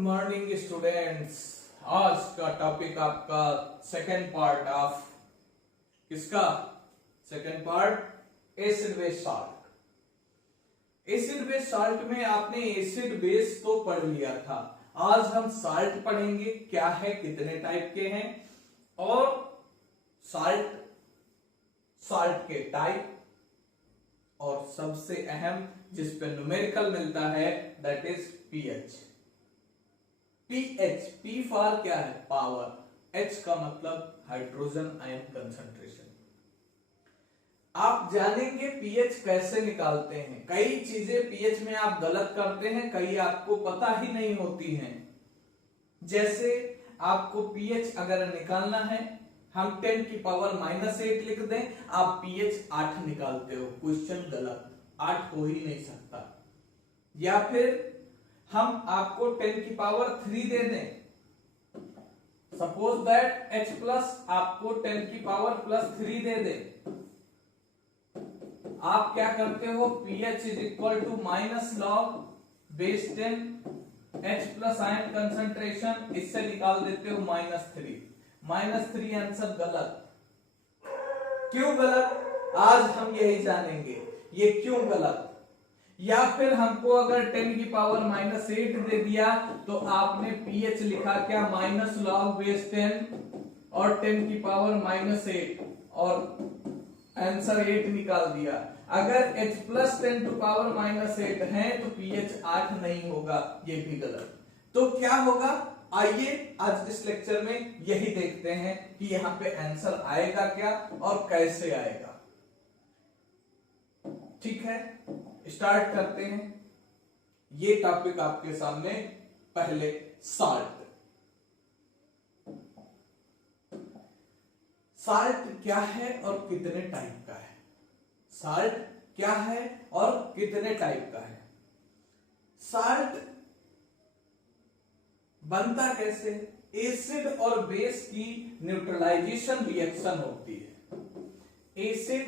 Morning students. आज का topic आपका सेकेंड पार्ट ऑफ किसका? Second part acid base salt. Acid base salt में आपने एसिड बेस तो पढ़ लिया था। आज हम साल्ट पढ़ेंगे, क्या है, कितने टाइप के हैं और साल्ट के टाइप, और सबसे अहम जिस पे न्यूमेरिकल मिलता है that is pH. PH, P for क्या है? पावर। एच का मतलब हाइड्रोजन आयन कंसंट्रेशन। आप जानेंगे पीएच कैसे निकालते हैं। कई चीजें पीएच में आप गलत करते हैं, कई आपको पता ही नहीं होती हैं। जैसे आपको पीएच अगर निकालना है, हम 10 की पावर -8 लिख दें, आप पीएच 8 निकालते हो, क्वेश्चन गलत, 8 हो ही नहीं सकता। या फिर हम आपको 10 की पावर 3 दे दें, सपोज दैट H प्लस आपको 10 की पावर +3 दे दें, आप क्या करते हो? pH is equal to -log(10) H plus ion concentration, इससे निकाल देते हो -3 आंसर गलत। क्यों गलत? आज हम यही जानेंगे ये क्यों गलत। या फिर हमको अगर 10 की पावर -8 दे दिया तो आपने pH लिखा क्या? -log(10) और 10 की पावर -8 और आंसर 8 निकाल दिया। अगर H प्लस 10 टू पावर -8 है तो pH 8 नहीं होगा, ये भी गलत। तो क्या होगा? आइए आज इस लेक्चर में यही देखते हैं कि यहां पे आंसर आएगा क्या और कैसे आएगा। ठीक है, स्टार्ट करते हैं। ये टॉपिक आपके सामने पहले साल्ट। साल्ट क्या है और कितने टाइप का है? साल्ट क्या है और कितने टाइप का है? साल्ट बनता कैसे? एसिड और बेस की न्यूट्रलाइजेशन रिएक्शन होती है। एसिड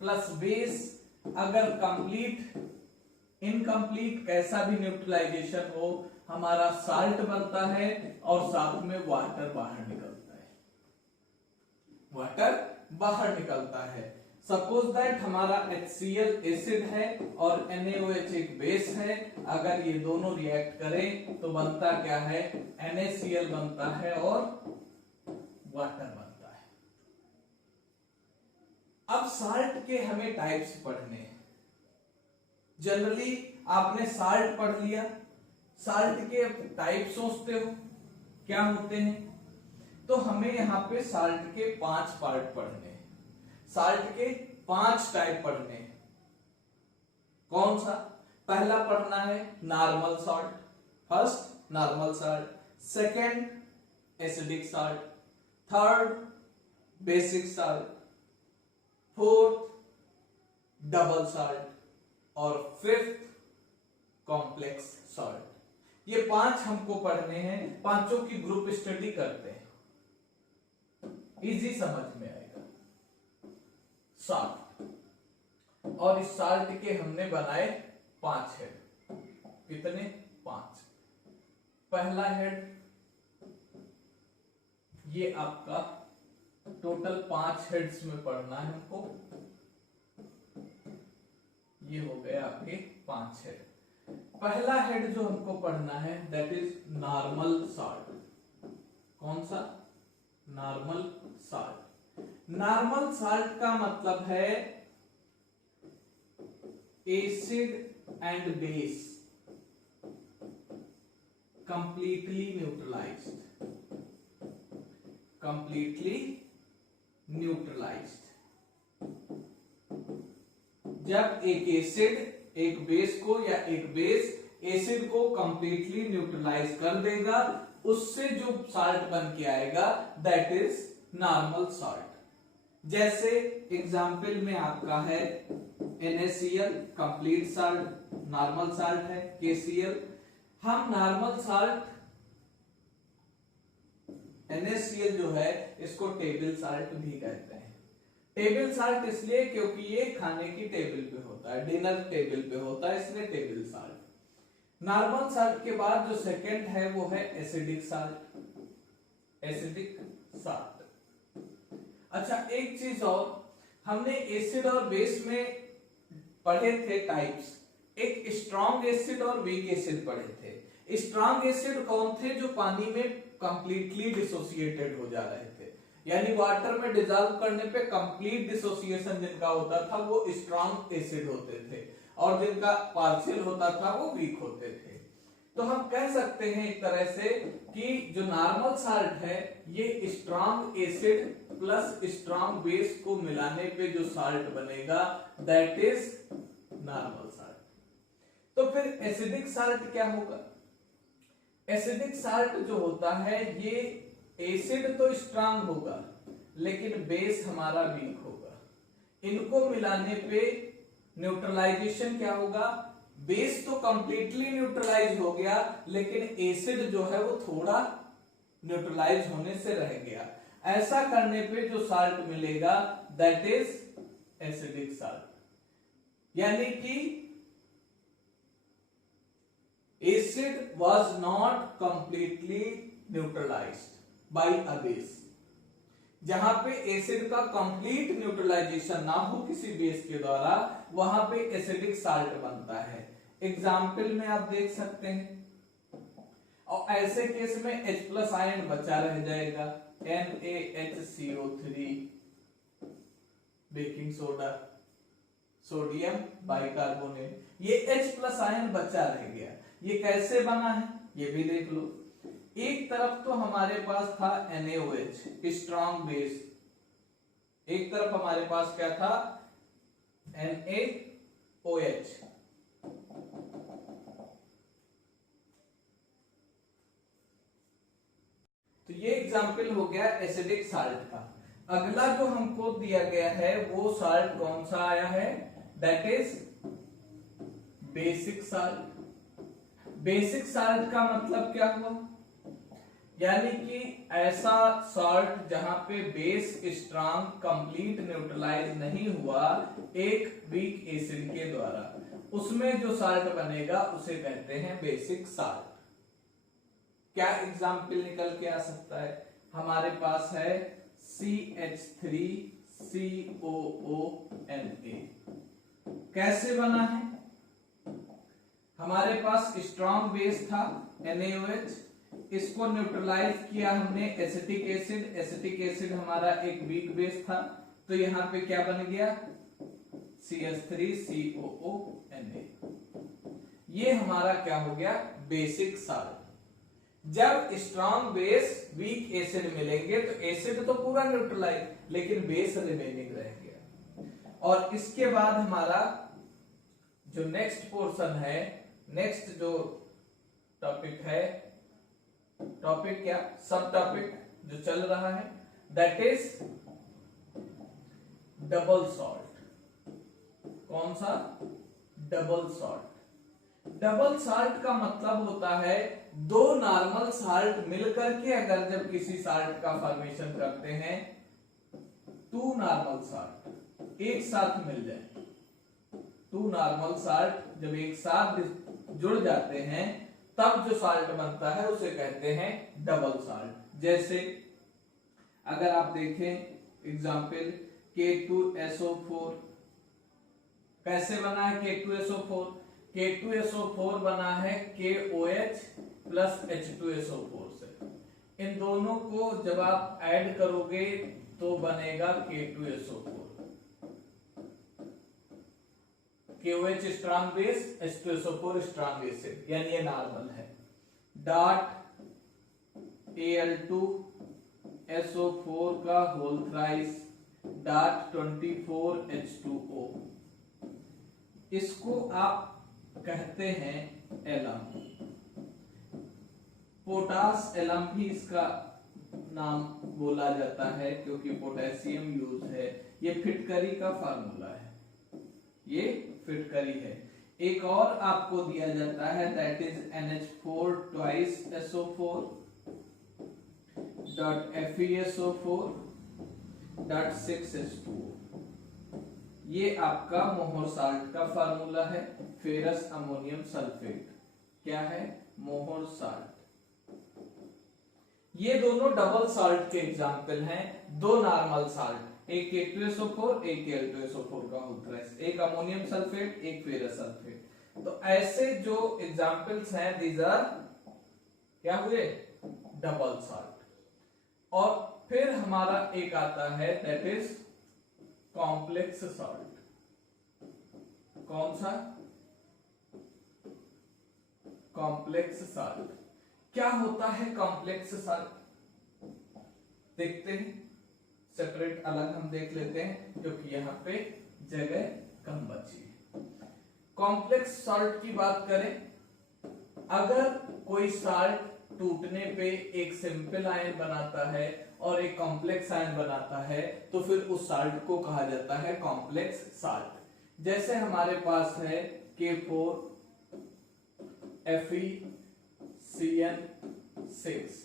प्लस बेस अगर कंप्लीट, इनकम्प्लीट, कैसा भी न्यूट्रलाइजेशन हो, हमारा साल्ट बनता है और साथ में वाटर बाहर निकलता है। वाटर बाहर निकलता है। सपोज दैट हमारा HCl एसिड है और NaOH एक बेस है। अगर ये दोनों रिएक्ट करें तो बनता क्या है? NaCl बनता है और वाटर बनता है। अब साल्ट के हमें टाइप्स पढ़ने हैं। जनरली आपने साल्ट पढ़ लिया, साल्ट के टाइप सोचते हो क्या होते हैं, तो हमें यहां पे साल्ट के 5 पार्ट पढ़ने हैं। साल्ट के 5 टाइप पढ़ने हैं। कौन सा? पहला पढ़ना है normal salt. First normal salt, second acidic salt, third basic salt, fourth double salt और फिफ्थ कॉम्प्लेक्स साल्ट। ये 5 हमको पढ़ने हैं। पांचों की ग्रुप स्टडी करते हैं, इजी समझ में आएगा। साल्ट, और इस साल्ट के हमने बनाए 5 हेड। कितने? 5। पहला हेड, ये आपका टोटल 5 हेड्स में पढ़ना है हमको। ये हो गए आपके 5 हेड। पहला हेड जो हमको पढ़ना है दैट इज नॉर्मल साल्ट। कौन सा? Normal salt. नॉर्मल साल्ट का मतलब है acid and base completely neutralised. Completely neutralised. जब एक एसिड एक बेस को या एक बेस एसिड को कंप्लीटली न्यूट्रलाइज कर देगा, उससे जो साल्ट बन के आएगा दैट इज नॉर्मल साल्ट। जैसे एग्जाम्पल में आपका है NaCl complete salt, normal salt है। KCl, हम नॉर्मल साल्ट NaCl जो है इसको टेबल साल्ट भी कहते हैं। टेबल साल्ट इसलिए क्योंकि ये खाने की टेबल पे होता है, डिनर टेबल पे होता है, इसलिए टेबल साल्ट। नॉर्मल साल्ट के बाद जो सेकंड है वो है एसिडिक साल्ट। Acidic salt. अच्छा, एक चीज और, हमने एसिड और बेस में पढ़े थे टाइप्स, एक स्ट्रॉन्ग एसिड और वीक एसिड पढ़े थे। स्ट्रॉन्ग एसिड कौन थे? जो पानी में कंप्लीटली डिसोसिएटेड हो जा रहे थे, यानी वाटर में डिजॉल्व करने पे कंप्लीट डिसोसिएशन जिनका होता था वो स्ट्रॉन्ग एसिड होते थे, और जिनका पार्शियल होता था वो वीक होते थे। तो हम कह सकते हैं एक तरह से कि जो नॉर्मल साल्ट है ये strong acid plus strong base को मिलाने पे जो साल्ट बनेगा दैट इज नॉर्मल साल्ट। तो फिर एसिडिक साल्ट क्या होगा? एसिडिक साल्ट जो होता है ये एसिड तो स्ट्रांग होगा लेकिन बेस हमारा वीक होगा। इनको मिलाने पे न्यूट्रलाइजेशन क्या होगा? बेस तो कंप्लीटली न्यूट्रलाइज हो गया लेकिन एसिड जो है वो थोड़ा न्यूट्रलाइज होने से रह गया। ऐसा करने पे जो साल्ट मिलेगा दैट इज एसिडिक साल्ट। यानी कि acid was not completely neutralized by a base। जहां पे एसिड का कंप्लीट न्यूट्रलाइजेशन ना हो किसी बेस के द्वारा वहां पे एसिडिक साल्ट बनता है। एग्जाम्पल में आप देख सकते हैं, और ऐसे केस में H+ आयन बचा रह जाएगा, NaHCO3, baking soda, sodium bicarbonate, ये H+ आयन बचा रह गया। ये कैसे बना है ये भी देख लो। एक तरफ तो हमारे पास था NaOH स्ट्रॉन्ग बेस, एक तरफ हमारे पास क्या था? NaOH। तो ये एग्जाम्पल हो गया एसिडिक साल्ट का। अगला जो हमको दिया गया है वो साल्ट कौन सा आया है? That is basic salt. Basic salt का मतलब क्या हुआ? यानी कि ऐसा सॉल्ट जहां पे बेस स्ट्रॉन्ग कंप्लीट न्यूट्रलाइज नहीं हुआ एक वीक एसिड के द्वारा, उसमें जो साल्ट बनेगा उसे कहते हैं बेसिक साल्ट। क्या एग्जाम्पल निकल के आ सकता है? हमारे पास है CH3COONA। कैसे बना है? हमारे पास स्ट्रॉन्ग बेस था NaOH, इसको न्यूट्रलाइज किया हमने एसिटिक एसिड। एसिटिक एसिड हमारा एक वीक बेस था, तो यहां पे क्या बन गया? CH3COONA। ये हमारा क्या हो गया? Basic salt. जब स्ट्रॉन्ग बेस वीक एसिड मिलेंगे तो एसिड तो पूरा न्यूट्रलाइज लेकिन बेस रिमेनिंग रह गया। और इसके बाद हमारा जो नेक्स्ट पोर्शन है, नेक्स्ट जो टॉपिक है, टॉपिक क्या, सब टॉपिक जो चल रहा है दैट इज डबल सॉल्ट। कौन सा? Double salt. डबल सॉल्ट का मतलब होता है दो नॉर्मल सॉल्ट मिलकर के अगर जब किसी सॉल्ट का फॉर्मेशन करते हैं, टू नॉर्मल सॉल्ट एक साथ मिल जाए, टू नॉर्मल सॉल्ट जब एक साथ जुड़ जाते हैं तब जो सॉल्ट बनता है उसे कहते हैं डबल सॉल्ट। जैसे अगर आप देखें एग्जांपल K2SO4, कैसे बना है K2SO4? K2SO4 बना है KOH प्लस H2SO4 से। इन दोनों को जब आप ऐड करोगे तो बनेगा K2SO4। KOH strong base, H2SO4 strong acid, यानी ये नॉर्मल है। डॉट Al2SO4 का होल थ्राइस डॉट 24H2O, इसको आप कहते हैं एलम। पोटास एलम भी इसका नाम बोला जाता है क्योंकि पोटेशियम यूज है। ये फिटकरी का फार्मूला है, ये फिटकरी है। एक और आपको दिया जाता है that is NH4 twice SO4 dot FeSO4 dot 6H2O। ये आपका मोहर साल्ट का फार्मूला है, फेरस अमोनियम सल्फेट। क्या है, मोहर साल्ट। ये दोनों डबल साल्ट के एग्जाम्पल हैं, दो नॉर्मल साल्ट, एक K2SO4 एक Al2SO4 का होता है, एक अमोनियम सल्फेट एक फेरस सल्फेट। तो ऐसे जो एग्जाम्पल्स हैं दीज आर क्या हुए, डबल साल्ट। और फिर हमारा एक आता है दैट इज कॉम्प्लेक्स साल्ट। कौन सा, कॉम्प्लेक्स साल्ट। क्या होता है कॉम्प्लेक्स साल्ट, देखते हैं, सेपरेट अलग हम देख लेते हैं क्योंकि यहाँ पे जगह कम बची है। कॉम्प्लेक्स साल्ट की बात करें, अगर कोई साल्ट टूटने पे एक सिंपल आयन बनाता है और एक कॉम्प्लेक्स आयन बनाता है तो फिर उस साल्ट को कहा जाता है कॉम्प्लेक्स साल्ट। जैसे हमारे पास है K4 FeCN6।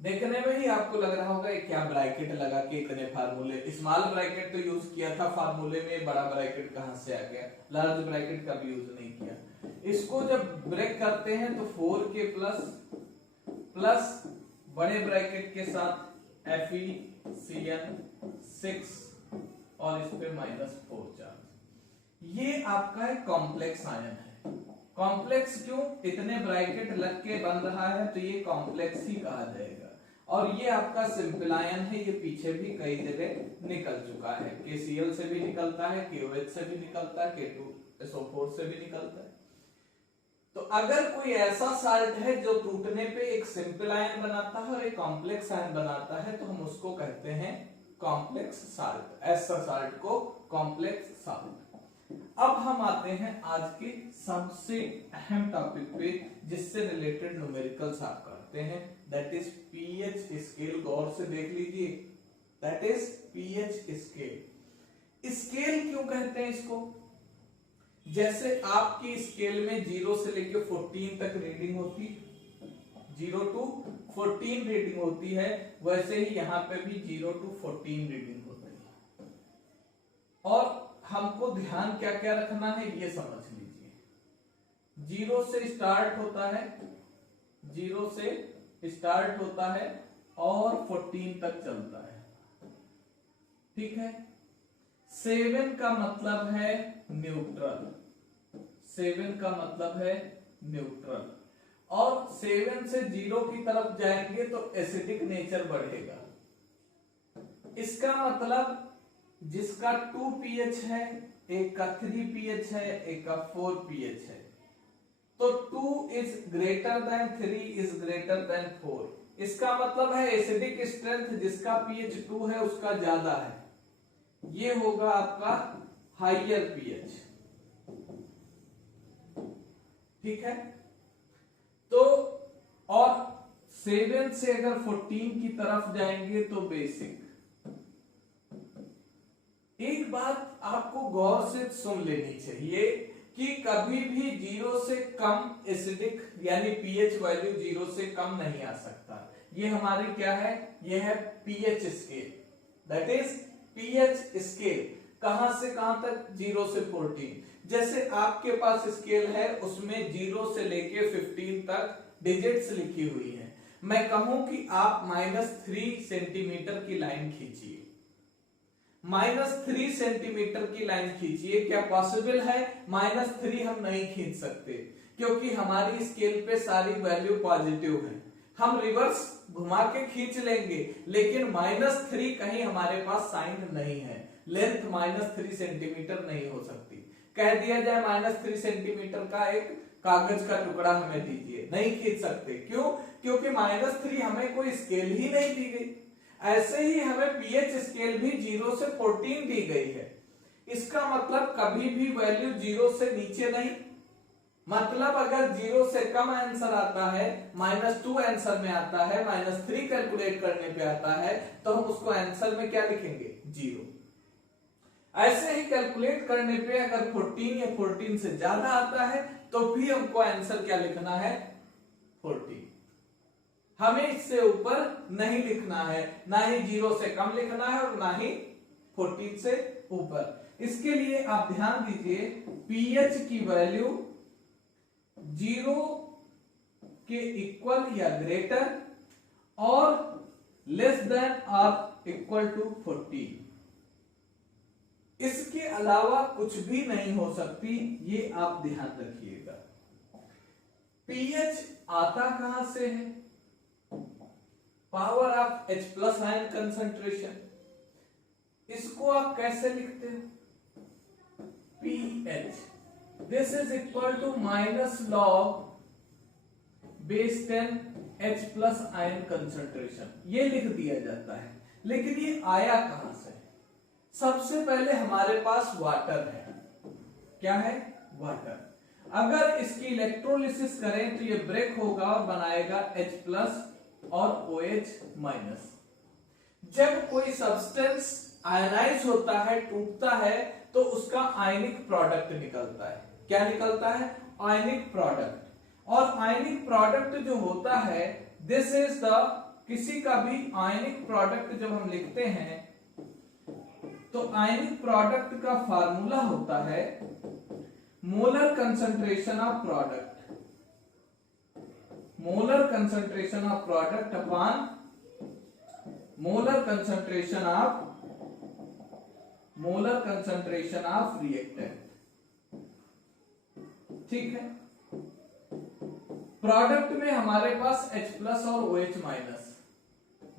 देखने में ही आपको लग रहा होगा क्या ब्रैकेट लगा के इतने फार्मूले, स्मॉल ब्रैकेट तो यूज किया था फार्मूले में, बड़ा ब्रैकेट कहां से आ गया, लार्ज ब्रैकेट का भी यूज नहीं किया। इसको जब ब्रेक करते हैं तो 4K प्लस बड़े ब्रैकेट के साथ FeCN6 और इस पे -4 चार्ज, ये आपका एक कॉम्प्लेक्स आयन है। कॉम्प्लेक्स क्यों, इतने ब्रैकेट लग के बन रहा है तो ये कॉम्प्लेक्स ही कहा जाएगा। और ये आपका सिंपल आयन है, ये पीछे भी कई जगह निकल चुका है, KCl से भी निकलता है, KOH से भी निकलता है, K2SO4 से भी निकलता है। तो अगर कोई ऐसा साल्ट है जो टूटने पे एक सिंपल आयन बनाता है और एक कॉम्प्लेक्स आयन बनाता है तो हम उसको कहते हैं कॉम्प्लेक्स साल्ट। ऐसा साल्ट को कॉम्प्लेक्स साल्ट। अब हम आते हैं आज के सबसे अहम टॉपिक पे जिससे रिलेटेड न्यूमेरिकल्स आप करते हैं, दैट इज पीएच स्केल। गौर से देख लीजिए, that is pH scale. Scale क्यों कहते हैं इसको, जैसे आपकी स्केल में 0 से लेकर 14 तक रीडिंग होती है, 0 to 14 रीडिंग होती है, वैसे ही यहां पे भी 0 to 14 रीडिंग होती है। और हमको ध्यान क्या क्या रखना है ये समझ लीजिए। 0 से स्टार्ट होता है, 0 से स्टार्ट होता है और 14 तक चलता है, ठीक है। 7 का मतलब है न्यूट्रल, 7 का मतलब है न्यूट्रल। और 7 से 0 की तरफ जाएंगे तो एसिडिक नेचर बढ़ेगा। इसका मतलब जिसका 2 pH है, एक का 3 pH है, एक का 4 pH है, तो 2 is greater than 3 is greater than 4। इसका मतलब है एसिडिक स्ट्रेंथ जिसका pH 2 है उसका ज्यादा है, ये होगा आपका हाइयर pH, ठीक है। तो और 7 से अगर 14 की तरफ जाएंगे तो बेसिक। एक बात आपको गौर से सुन लेनी चाहिए कि कभी भी 0 से कम एसिडिक यानी पीएच वैल्यू 0 से कम नहीं आ सकता। ये हमारी क्या है, ये है pH scale, that is pH scale. कहां से कहां तक, 0 से 14। जैसे आपके पास स्केल है उसमें 0 से लेके 15 तक डिजिट्स लिखी हुई है। मैं कहूं कि आप -3 सेंटीमीटर की लाइन खींचिए, -3 सेंटीमीटर की लाइन खींचिए। क्या पॉसिबल है, -3 हम नहीं खींच सकते क्योंकि हमारी स्केल पे सारी वैल्यू पॉजिटिव है। हम रिवर्स घुमा के खींच लेंगे लेकिन -3 कहीं हमारे पास साइन नहीं है, लेंथ -3 सेंटीमीटर नहीं हो सकती। कह दिया जाए -3 सेंटीमीटर का एक कागज का टुकड़ा हमें दीजिए, नहीं खींच सकते। क्यों, क्योंकि -3 हमें कोई स्केल ही नहीं दी गई। ऐसे ही हमें पीएच स्केल भी 0 से 14 दी गई है। इसका मतलब कभी भी वैल्यू 0 से नीचे नहीं, मतलब अगर 0 से कम आंसर आता है, -2 आंसर में आता है, -3 कैलकुलेट करने पे आता है, तो हम उसको आंसर में क्या लिखेंगे, 0। ऐसे ही कैलकुलेट करने पे अगर 14 या 14 से ज्यादा आता है तो भी हमको आंसर क्या लिखना है, 14। हमें इससे ऊपर नहीं लिखना है, ना ही 0 से कम लिखना है और ना ही 14 से ऊपर। इसके लिए आप ध्यान दीजिए, पीएच की वैल्यू 0 के इक्वल या ग्रेटर और लेस देन और इक्वल टू 40। इसके अलावा कुछ भी नहीं हो सकती, ये आप ध्यान रखिएगा। पीएच आता कहां से है? Power of H plus ion concentration. इसको आप कैसे लिखते हो? PH this is equal to minus log base 10 H plus ion concentration, ये लिख दिया जाता है। लेकिन ये आया कहां से? सबसे पहले हमारे पास वाटर है। क्या है? वाटर। अगर इसकी इलेक्ट्रोलिसिस करें तो ये ब्रेक होगा और बनाएगा H प्लस और OH माइनस। जब कोई सब्सटेंस आयनाइज होता है, टूटता है, तो उसका आयनिक प्रोडक्ट निकलता है। क्या निकलता है? Ionic product. और आयनिक प्रोडक्ट जो होता है, दिस इज द, किसी का भी आयनिक प्रोडक्ट जब हम लिखते हैं तो आयनिक प्रोडक्ट का फार्मूला होता है molar concentration of product, molar concentration of product upon molar concentration of reactant. ठीक है। प्रोडक्ट में हमारे पास H प्लस और OH माइनस,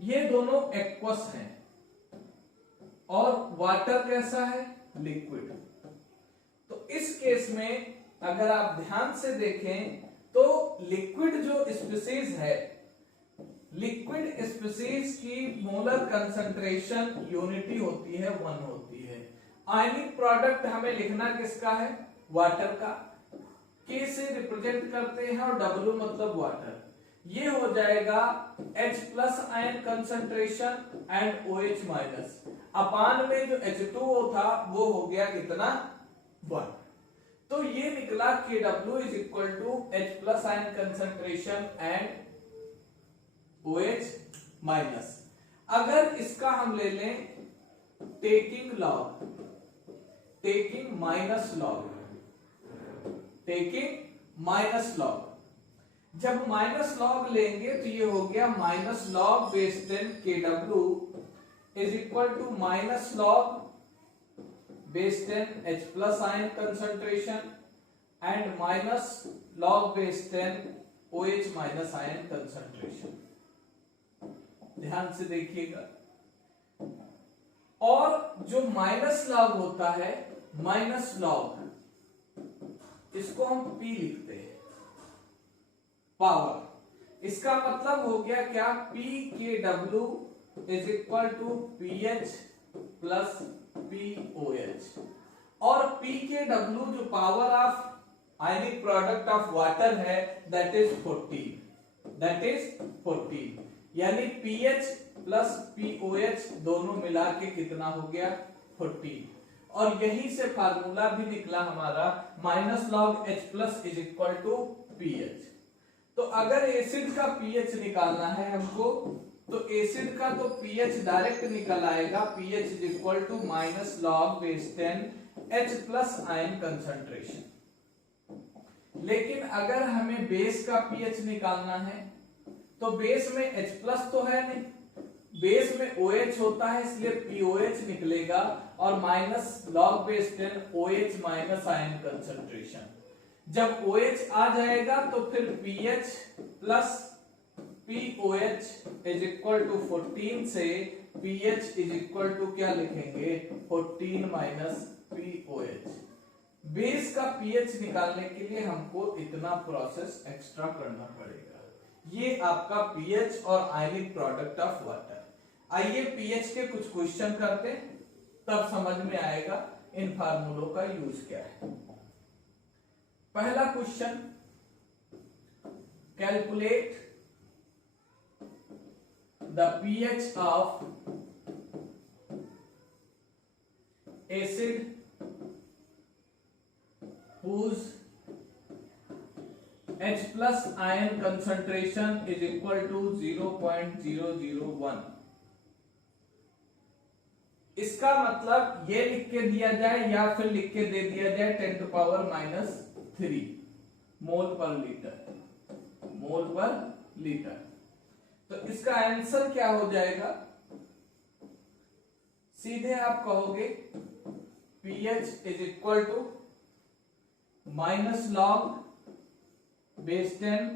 ये दोनों एक्वस हैं। और वाटर कैसा है? लिक्विड। तो इस केस में अगर आप ध्यान से देखें तो लिक्विड जो स्पीसीज है, लिक्विड स्पीसीज की मोलर कंसंट्रेशन यूनिटी होती है 1 होती है। आयनिक प्रोडक्ट हमें लिखना किसका है? वाटर का। K से रिप्रेजेंट करते हैं और W मतलब वाटर। ये हो जाएगा H plus ion concentration and OH minus. अपान में जो H2O था वो हो गया कितना? 1। तो ये निकला KW is equal to H plus ion concentration and OH minus. अगर इसका हम ले लें taking log, taking minus log, taking minus log, जब माइनस लॉग लेंगे तो ये हो गया minus log base 10 KW is equal to minus log base 10 H plus ion concentration and minus log base 10 OH minus ion concentration. ध्यान से देखिएगा। और जो माइनस लॉग होता है, माइनस लॉग, इसको हम P लिखते हैं, पावर। इसका मतलब हो गया क्या? PKW is equal to PH plus POH। और PKW जो power of ionic product of water है, दैट इज 14, दैट इज 14। यानी PH प्लस POH दोनों मिला के कितना हो गया? 14। और यहीं से फार्मूला भी निकला हमारा minus log H plus is equal to PH। तो अगर एसिड का पीएच निकालना है हमको, तो एसिड का तो पीएच डायरेक्ट निकल आएगा, pH is equal to minus log base 10 H plus ion concentration. लेकिन अगर हमें बेस का पीएच निकालना है तो बेस में H प्लस तो है नहीं, बेस में OH होता है, इसलिए POH निकलेगा और minus log base 10 OH minus ion concentration. जब OH आ जाएगा तो फिर PH plus POH is equal to 14 से PH इज इक्वल टू क्या लिखेंगे? 14 माइनस POH। बेस का पीएच निकालने के लिए हमको इतना प्रोसेस एक्स्ट्रा करना पड़ेगा। ये आपका पीएच और आयनिक प्रोडक्ट ऑफ वाटर। आइए पीएच के कुछ क्वेश्चन करते हैं, तब समझ में आएगा इन फार्मूलों का यूज क्या है। पहला question, calculate the pH of acid whose H plus ion concentration is equal to 0.001। इसका मतलब ये लिख के दिया जाए या फिर लिख के दे दिया जाए 10⁻³ मोल पर लीटर, मोल पर लीटर। तो इसका आंसर क्या हो जाएगा, सीधे आप कहोगे pH is equal to minus log base 10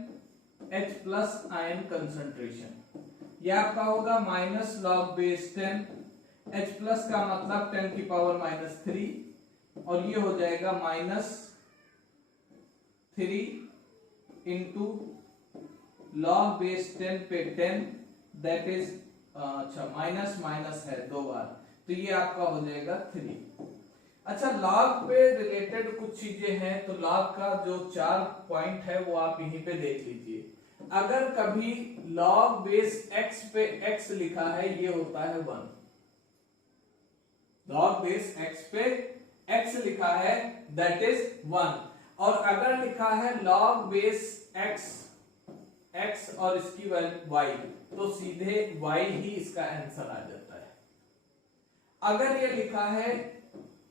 H plus ion concentration. यह आपका होगा minus log base 10 H plus का मतलब 10 की पावर माइनस 3 और ये हो जाएगा माइनस 3 इंटू लॉग बेस 10 पे 10 दैट इज अच्छा माइनस माइनस है दो बार, तो ये आपका हो जाएगा 3। अच्छा लॉग पे रिलेटेड कुछ चीजें हैं, तो लॉग का जो 4 पॉइंट है वो आप यहीं पे देख लीजिए। अगर कभी लॉग बेस x पे x लिखा है ये होता है 1, लॉग बेस x पे x लिखा है दैट इज 1, और अगर लिखा है लॉग बेस x और इसकी वैल्यू y तो सीधे y ही इसका आंसर आ जाता है। अगर ये लिखा है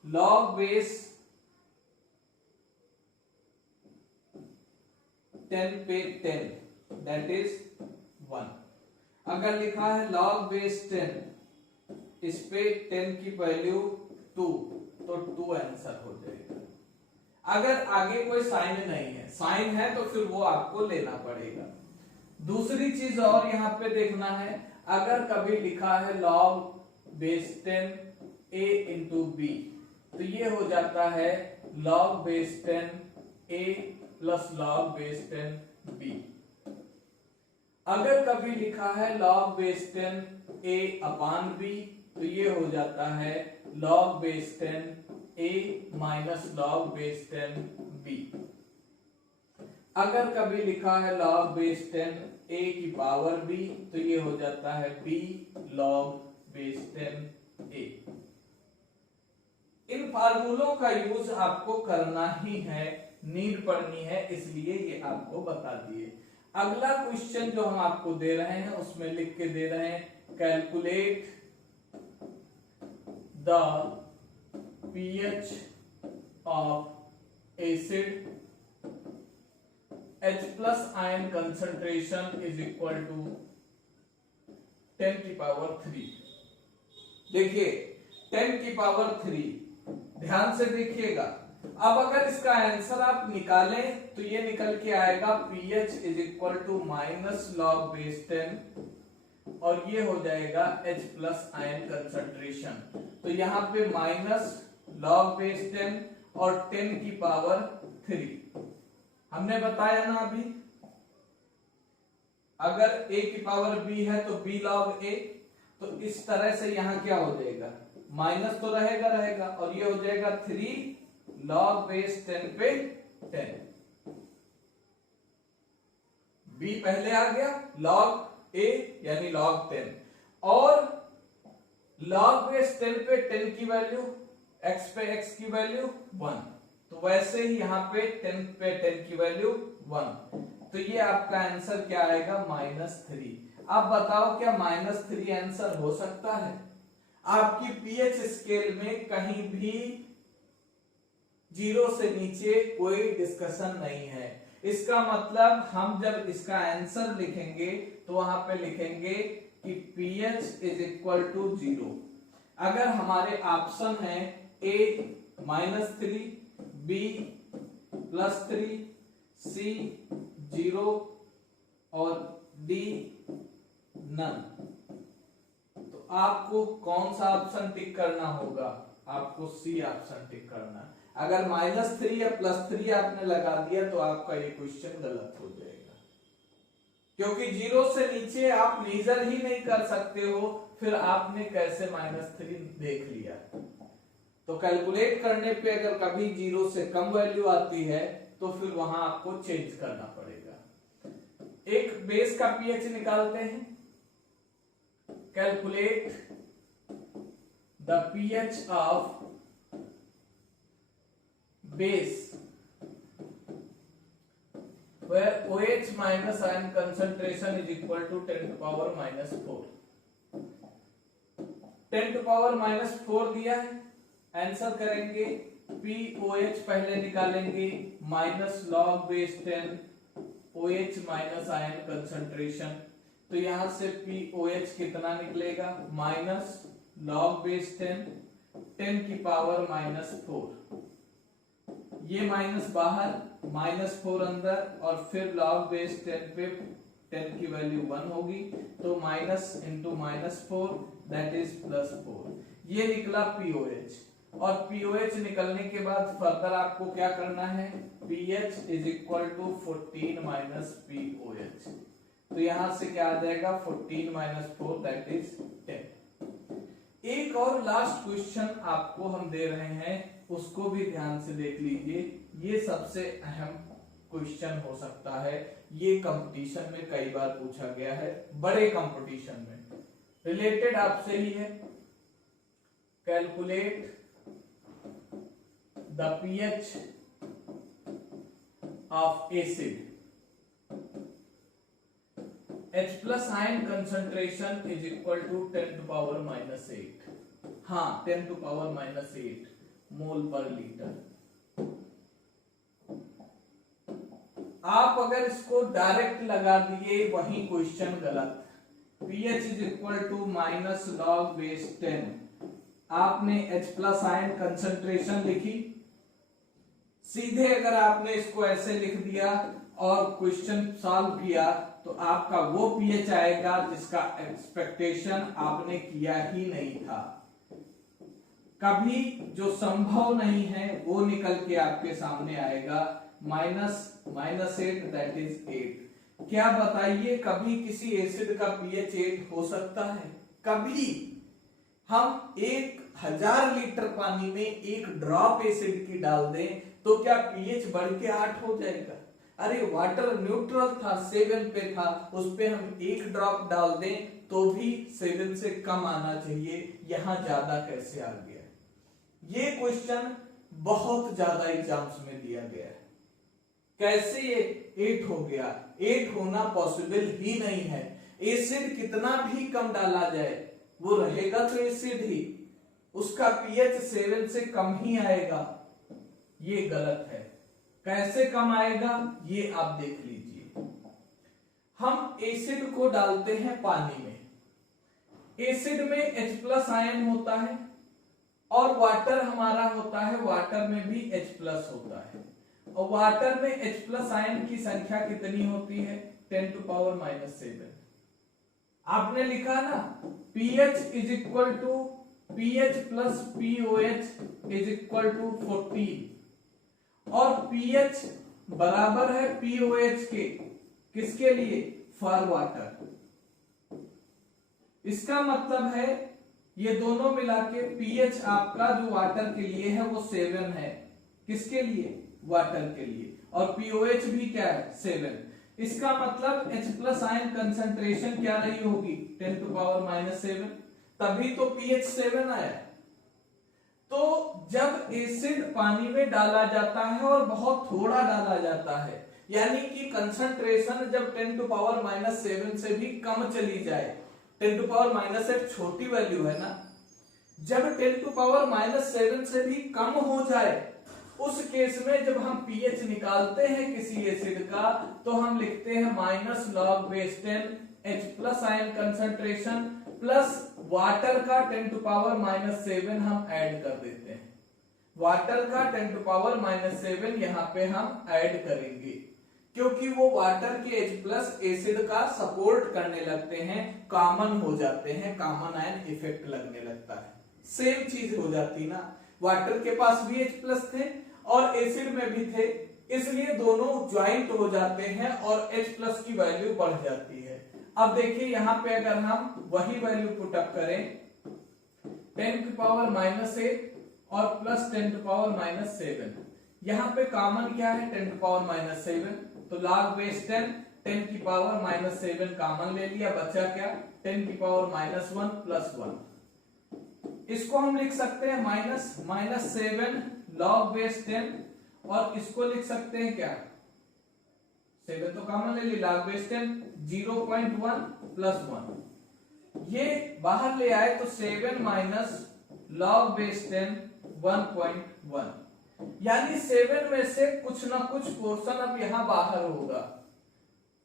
लॉग बेस 10 पे 10 दैट इज 1, अगर लिखा है लॉग बेस 10 इस पे 10 की वैल्यू 2 तो 2 आंसर हो जाएगा। अगर आगे कोई साइन नहीं है, साइन है तो फिर वो आपको लेना पड़ेगा। दूसरी चीज और यहां पे देखना है, अगर कभी लिखा है log base 10 a into b तो ये हो जाता है log base 10 a plus log base 10 b। अगर कभी लिखा है log base 10 a upon b तो ये हो जाता है log base 10 a minus log base 10 b। अगर कभी लिखा है log बेस 10 a की पावर b तो ये हो जाता है b log बेस 10 a। इन फार्मूलों का यूज आपको करना ही है, नीड पड़नी है, इसलिए ये आपको बता दिए। अगला क्वेश्चन जो हम आपको दे रहे हैं उसमें लिख के दे रहे हैं calculate the pH of acid H plus ion concentration is equal to 10 की पावर 3। देखिए 10 की पावर 3, ध्यान से देखिएगा। अब अगर इसका आंसर आप निकालें तो ये निकल के आएगा pH is equal to minus log base 10 और ये हो जाएगा H प्लस आयन कंसंट्रेशन। तो यहाँ पे माइनस लॉग बेस 10 और 10 की पावर 3 हमने बताया ना अभी, अगर a की पावर b है तो b log a, तो इस तरह से यहां क्या हो जाएगा, माइनस तो रहेगा रहेगा और ये हो जाएगा 3 log बेस 10 पे 10। b पहले आ गया, log a यानी log 10 और log बेस 10 पे 10 की वैल्यू x पे x की वैल्यू 1, तो वैसे ही यहां पे 10 पे 10 की वैल्यू 1, तो ये आपका आंसर क्या आएगा -3। अब बताओ क्या -3 आंसर हो सकता है? आपकी पीएच स्केल में कहीं भी 0 से नीचे कोई डिस्कशन नहीं है। इसका मतलब हम जब इसका आंसर लिखेंगे तो वहां पे लिखेंगे कि pH इज इक्वल टू 0। अगर हमारे ऑप्शन है A -3, B +3, C 0 और D नन, तो आपको कौन सा ऑप्शन टिक करना होगा? आपको C ऑप्शन टिक करना है। अगर -3 या +3 आपने लगा दिया तो आपका ये क्वेश्चन गलत हो जाएगा, क्योंकि 0 से नीचे आप मेजर ही नहीं कर सकते हो, फिर आपने कैसे -3 देख लिया? तो कैलकुलेट करने पे अगर कभी 0 से कम वैल्यू आती है तो फिर वहां आपको चेंज करना पड़ेगा। एक बेस का पीएच निकालते हैं। Calculate the pH of base where OH minus ion concentration is equal to 10 to power -4। 10 to power -4 दिया है, आंसर करेंगे POH पहले निकालेंगे, minus log base 10 OH minus ion concentration. तो यहां से POH कितना निकलेगा, माइनस लॉग बेस 10 की पावर -4, ये माइनस बाहर, -4 अंदर, और फिर लॉग बेस 10 पे 10 की वैल्यू 1 होगी, तो माइनस इंटू -4 दैट इज +4। ये निकला POH। और POH निकलने के बाद फर्दर आपको क्या करना है, PH is equal to 14 minus POH। तो यहां से क्या आ जाएगा, 14 माइनस 4 दैट इज 10। एक और लास्ट क्वेश्चन आपको हम दे रहे हैं, उसको भी ध्यान से देख लीजिए। ये सबसे अहम क्वेश्चन हो सकता है, ये कंपटीशन में कई बार पूछा गया है, बड़े कंपटीशन में रिलेटेड आपसे ही है। Calculate the pH of acid, H plus ion concentration is equal to 10 to power -8। हाँ, 10 to power -8 मोल पर लीटर। आप अगर इसको डायरेक्ट लगा दिए, वही क्वेश्चन गलत। pH is equal to minus log base 10, आपने H प्लस आयन कंसंट्रेशन लिखी, सीधे अगर आपने इसको ऐसे लिख दिया और क्वेश्चन सॉल्व किया तो आपका वो pH आएगा जिसका एक्सपेक्टेशन आपने किया ही नहीं था। कभी जो संभव नहीं है वो निकल के आपके सामने आएगा, -8 दैट इज 8। क्या बताइए, कभी किसी एसिड का pH 8 हो सकता है? कभी हम 1000 लीटर पानी में एक ड्रॉप एसिड की डाल दें तो क्या pH बढ़ के 8 हो जाएगा? अरे वाटर न्यूट्रल था, 7 पे था, उस पे हम एक ड्रॉप डाल दें तो भी 7 से कम आना चाहिए, यहां ज्यादा कैसे आ गया? ये क्वेश्चन बहुत ज्यादा एग्जाम्स में दिया गया है। कैसे ये 8 हो गया? 8 होना पॉसिबल ही नहीं है। एसिड कितना भी कम डाला जाए वो रहेगा तो एसिड ही, उसका pH 7 से कम ही आएगा। ये गलत है। कैसे कम आएगा ये आप देख लीजिए। हम एसिड को डालते हैं पानी में, एसिड में H प्लस आयन होता है और वाटर हमारा होता है, वाटर में भी H प्लस होता है, और वाटर में H प्लस आयन की संख्या कितनी होती है, 10 to power -7। आपने लिखा ना pH is equal to pH plus POH is equal to 14, और pH बराबर है POH के, किसके लिए, फॉर वाटर। इसका मतलब है ये दोनों मिला के pH आपका जो वाटर के लिए है वो 7 है, किसके लिए, वाटर के लिए, और POH भी क्या है, 7। इसका मतलब H प्लस आयन कंसंट्रेशन क्या रही होगी, 10 to power -7, तभी तो pH 7 आया। तो जब एसिड पानी में डाला जाता है और बहुत थोड़ा डाला जाता है, यानी कि कंसंट्रेशन जब 10 to power -7 से भी कम चली जाए, 10 to power -8 छोटी वैल्यू है ना, जब 10 to power -7 से भी कम हो जाए, उस केस में जब हम pH निकालते हैं किसी एसिड का तो हम लिखते हैं minus log base 10 H plus ion concentration plus water का 10 to power -7 हम ऐड कर देते हैं। वाटर का 10 to power -7 यहाँ पे हम ऐड करेंगे, क्योंकि वो वाटर के H प्लस एसिड का सपोर्ट करने लगते हैं, कॉमन हो जाते हैं, कॉमन आयन इफेक्ट लगने लगता है। सेम चीज हो जाती ना, वाटर के पास भी H प्लस थे और एसिड में भी थे, इसलिए दोनों ज्वाइंट हो जाते हैं और H प्लस की वैल्यू बढ़ जाती है। अब देखिए यहाँ पे अगर हम वही वैल्यू पुटअप करें 10 की पावर -8 और प्लस 10 to power -7, यहाँ पे कॉमन क्या है, 10 to power -7, तो log base 10 की पावर -7 कॉमन ले लिया, बचा क्या, 10 की पावर -1 प्लस 1। इसको हम लिख सकते हैं -7 log base 10, और इसको लिख सकते हैं क्या, 7 तो कॉमन ले ली, log base 10 0.1 प्लस 1, ये बाहर ले आए तो 7 माइनस log base 10 1.1, यानी 7 में से कुछ ना कुछ पोर्शन अब यहां बाहर होगा,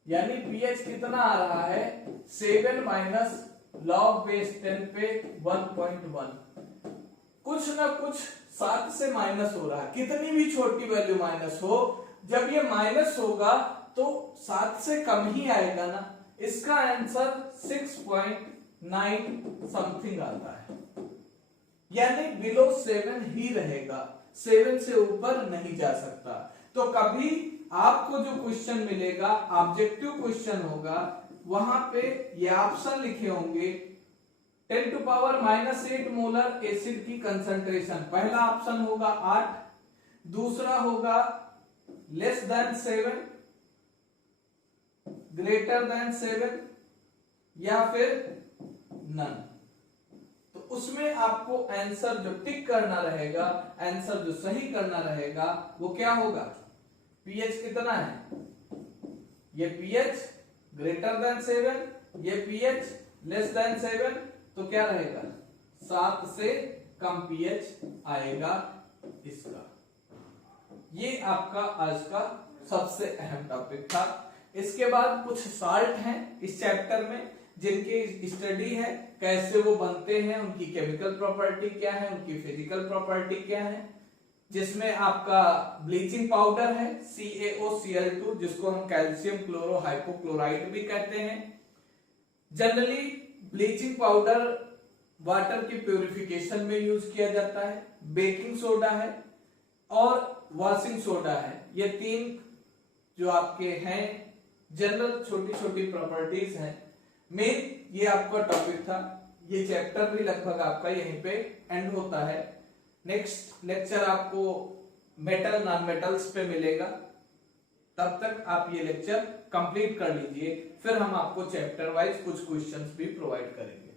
यानी पीएच कितना आ रहा है 7 माइनस लॉग बेस 10 पे 1.1, कुछ ना कुछ 7 से माइनस हो रहा है, कितनी भी छोटी वैल्यू माइनस हो, जब ये माइनस होगा तो 7 से कम ही आएगा ना। इसका आंसर 6.9 समथिंग आता है, यानी बिलो 7 ही रहेगा, 7 से ऊपर नहीं जा सकता। तो कभी आपको जो क्वेश्चन मिलेगा ऑब्जेक्टिव क्वेश्चन होगा, वहां पे ये ऑप्शन लिखे होंगे 10 टू पावर -8 मोलर एसिड की कंसंट्रेशन, पहला ऑप्शन होगा 8, दूसरा होगा लेस देन 7, ग्रेटर देन 7 या फिर नन। तो उसमें आपको आंसर जो टिक करना रहेगा, आंसर जो सही करना रहेगा वो क्या होगा, पीएच कितना है, ये पीएच ग्रेटर देन 7, ये पीएच लेस देन 7, तो क्या रहेगा 7 से कम पीएच आएगा इसका। ये आपका आज का सबसे अहम टॉपिक था। इसके बाद कुछ साल्ट हैं इस चैप्टर में जिनकी स्टडी है, कैसे वो बनते हैं, उनकी केमिकल प्रॉपर्टी क्या है, उनकी फिजिकल प्रॉपर्टी क्या है, जिसमें आपका ब्लीचिंग पाउडर है CaOCl2, जिसको हम कैल्शियम क्लोरो हाइपोक्लोराइड भी कहते हैं। जनरली ब्लीचिंग पाउडर वाटर की प्यूरिफिकेशन में यूज किया जाता है, बेकिंग सोडा है और वॉशिंग सोडा है। ये तीन जो आपके हैं जनरल छोटी छोटी प्रॉपर्टीज हैं। मेन ये आपका टॉपिक था, ये चैप्टर भी लगभग आपका यहीं पे एंड होता है। नेक्स्ट लेक्चर आपको मेटल नॉन मेटल्स पे मिलेगा, तब तक आप ये लेक्चर कंप्लीट कर लीजिए, फिर हम आपको चैप्टर वाइज कुछ क्वेश्चंस भी प्रोवाइड करेंगे।